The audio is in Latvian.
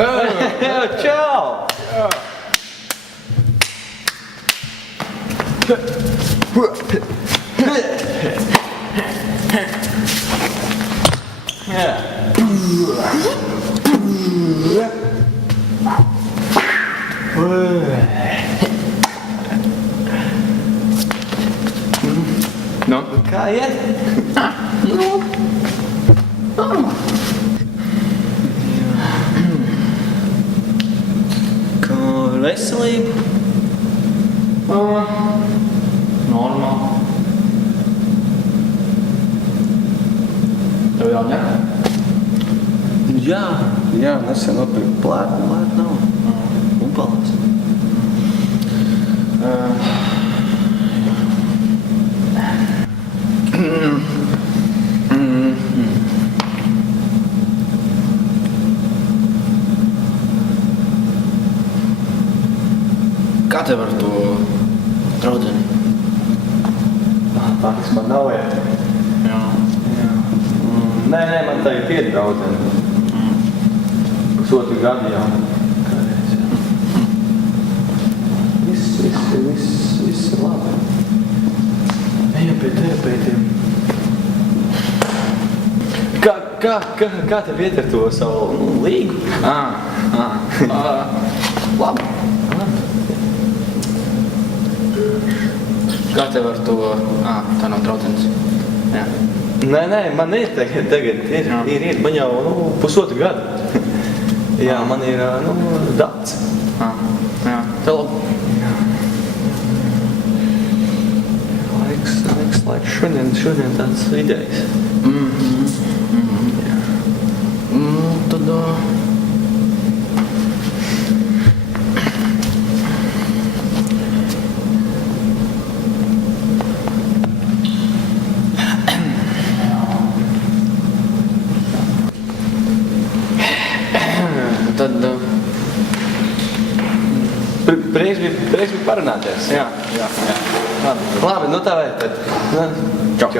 Čau! Nu? Kā iet? Kā ar veselību? Normāli. Tev jau ņem? Jā, nesen nopirku plēku, nav. Upalās. Kā tev ar to draudzeni? Pāris man nav, jā. Jā. Nē, man tagad ir draudzene. Pusotru gadu jau. Kādreiz, jā. Viss ir labi. Ejam pie terapeitiem. Kā tev iet ar to savu līgu? Labi. Kā tev ar to? Tā nav draudzenes. Jā. Nē, man ir tagad ir. Man jau pusotru gadu. Jā, man ir dats. Jā, tev labi. Laiks šodien tāds idejas. Jā. Tad... Prieks bija parunāties. Jā. Labi, tā vai tad. Čau.